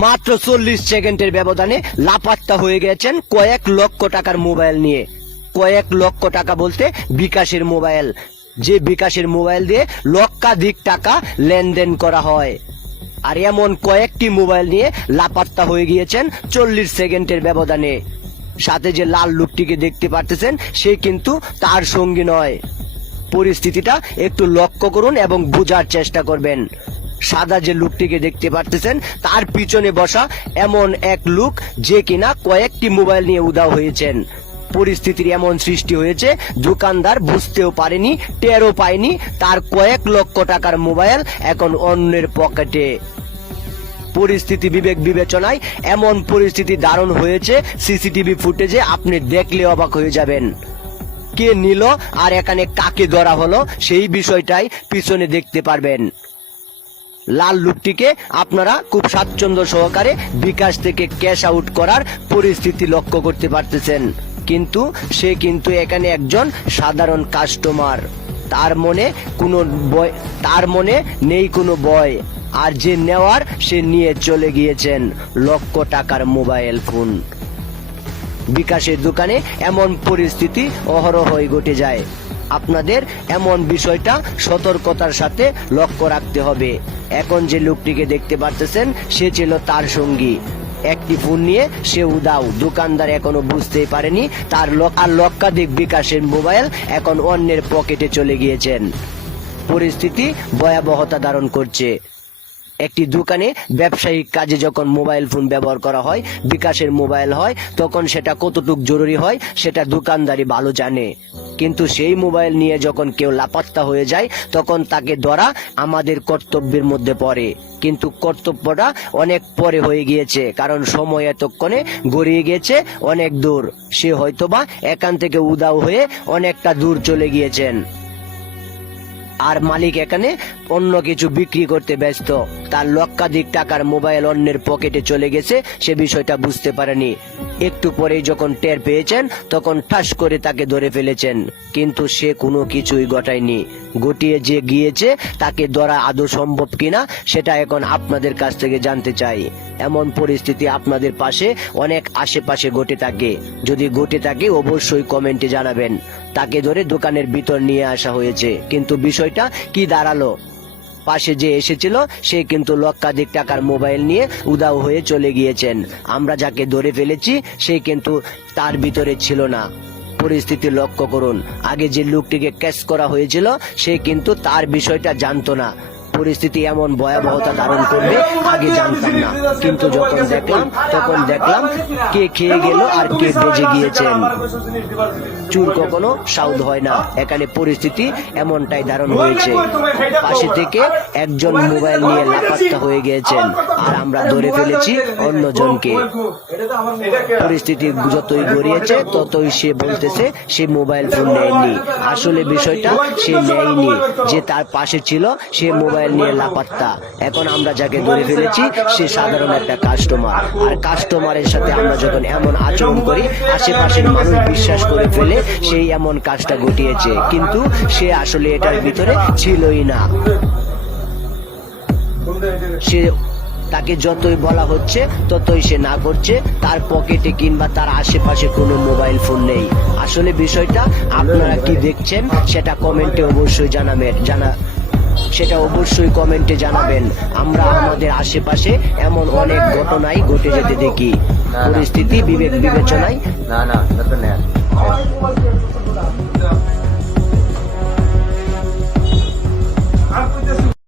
মাত্র 40 সেকেন্ডের ব্যবধানে লাপাত্তা হয়ে গেছেন কয়েক লক্ষ টাকার মোবাইল নিয়ে। কয়েক লক্ষ টাকা বলতে বিকাশের মোবাইল, যে বিকাশের মোবাইল দিয়ে লক্ষাধিক টাকা লেনদেন করা হয়। আর এমন কয়েকটি মোবাইল নিয়ে লাপাত্তা হয়ে গিয়েছেন 40 সেকেন্ডের ব্যবধানে। সাথে যে লাল লোকটিকে দেখতে পারতেছেন সে কিন্তু তার সঙ্গী নয়। পরিস্থিতিটা একটু লক্ষ্য করুন এবং বোঝার চেষ্টা করবেন। সাদা যে লোকটিকে দেখতে পারতেছেন তার পিছনে বসা এমন এক লোক যে কিনা কয়েকটি মোবাইল নিয়ে উধাও হয়েছেন। পরিস্থিতির এমন সৃষ্টি হয়েছে দোকানদার বুঝতেও পারেনি, টেরও পায়নি তার কয়েক লক্ষ টাকার মোবাইল এখন অন্যের পকেটে। পরিস্থিতি বিবেক বিবেচনায় এমন পরিস্থিতি দারুণ হয়েছে, সিসিটিভি ফুটেজে আপনি দেখলে অবাক হয়ে যাবেন। কে নিল আর এখানে কাকে ধরা হলো সেই বিষয়টাই পিছনে দেখতে পারবেন। লাল লোকটিকে আপনারা খুব স্বাচ্ছন্দ্য সহকারে বিকাশ থেকে ক্যাশ আউট করার পরিস্থিতি লক্ষ্য করতে পারতেছেন, কিন্তু সে কিন্তু এখানে একজন সাধারণ কাস্টমার। তার মনে নেই কোনো ভয়। আর যে নেওয়ার সে নিয়ে চলে গিয়েছেন লক্ষ টাকার মোবাইল ফোন। বিকাশের দোকানে এমন পরিস্থিতি অহরহই ঘটে যায়। আপনাদের এমন বিষয়টা সতর্কতার সাথে লক্ষ্য রাখতে হবে। এখন যে লোকটিকে দেখতে পারতেছেন সে ছিল তার সঙ্গী। একটি ফোন নিয়ে সে উধাও। দোকানদার এখনো বুঝতেই পারেনি তার লক্ষাধিক বিকাশের মোবাইল এখন অন্যের পকেটে চলে গিয়েছেন। পরিস্থিতি ভয়াবহতা ধারণ করছে। একটি দোকানে ব্যবসায়িক কাজে যখন মোবাইল ফোন ব্যবহার করা হয়, বিকাশের মোবাইল হয়, তখন সেটা কতটুক জরুরি হয় সেটা দোকানদারই ভালো জানে। কিন্তু সেই মোবাইল নিয়ে যখন কেউ লাপাত্তা হয়ে যায় তখন তাকে ধরা আমাদের কর্তব্যের মধ্যে পড়ে। কিন্তু কর্তব্যটা অনেক পরে হয়ে গিয়েছে, কারণ সময় এতক্ষণে গড়িয়ে গেছে অনেক দূর। সে হয়তোবা এখান থেকে উধাও হয়ে অনেকটা দূর চলে গিয়েছেন। আর মালিক এখানে অন্য কিছু বিক্রি করতে ব্যস্ত। তার লক্ষাধিক টাকার মোবাইল অন্যের পকেটে চলে গেছে, সে বিষয়টা বুঝতে পারেনি। একটু পরেই যখন টের পেয়েছেন তখন ঠাস করে তাকে ধরে ফেলেছেন, কিন্তু সে কোনো কিছুই ঘটায়নি। ঘটিয়ে যে গিয়েছে তাকে ধরা আদৌ সম্ভব কিনা সেটা এখন আপনাদের কাছ থেকে জানতে চাই। এমন পরিস্থিতি আপনাদের পাশে অনেক আশেপাশে ঘটে থাকে, যদি ঘটে থাকে অবশ্যই কমেন্টে জানাবেন। তাকে ধরে দোকানের ভিতর নিয়ে আসা হয়েছে, কিন্তু বিষয়টা কি দাঁড়ালো? পাশে যে এসেছিল সে কিন্তু লক্ষাধিক টাকার মোবাইল নিয়ে উধাও হয়ে চলে গিয়েছেন। আমরা যাকে ধরে ফেলেছি সে কিন্তু তার ভিতরে ছিল না। পরিস্থিতি লক্ষ্য করুন। আগে যে লোকটিকে ক্যাচ করা হয়েছিল সে কিন্তু তার বিষয়টা জানতো না। পরিস্থিতি এমন ভয়াবহতা ধারণ করবে আগে জানতাম না, কিন্তু যখন দেখলাম তখন দেখলাম কে খেয়ে গেল আর কে বেজে গিয়েছেন। চুর কখনো সাউদ হয় না। এখানে পরিস্থিতি এমনটাই ধারণ হয়েছে। পাশে থেকে একজন মোবাইল নিয়ে লাপাত্তা হয়ে গিয়েছেন আর আমরা ধরে ফেলেছি অন্যজনকে। পরিস্থিতি যতই গড়িয়েছে ততই সে বলতেছে সে মোবাইল ফোন নেয়নি। আসলে বিষয়টা সে নেয়নি, যে তার পাশে ছিল সে মোবাইল নিয়ে লাপাত্তা। এখন আমরা যাকে ধরে ফেলেছি সে সাধারণ একটা কাস্টমার। আর কাস্টমারের সাথে আমরা যখন এমন আচরণ করি আশেপাশের মানুষ বিশ্বাস করে ফেলে সেই এমন কাজটা ঘটিয়েছে, কিন্তু সে আসলে এটার ভিতরে ছিলই না। সে তাকে যতই বলা হচ্ছে ততই সে না করছে। তার পকেটে কিংবা তার আশেপাশে কোনো মোবাইল ফোন নেই। আসলে বিষয়টা আপনারা কি দেখছেন সেটা কমেন্টে অবশ্যই সেটা অবশ্যই কমেন্টে জানাবেন। আমরা আমাদের আশেপাশে এমন অনেক ঘটনাই ঘটে যেতে দেখি। পরিস্থিতি বিবেক বিবেচনায় না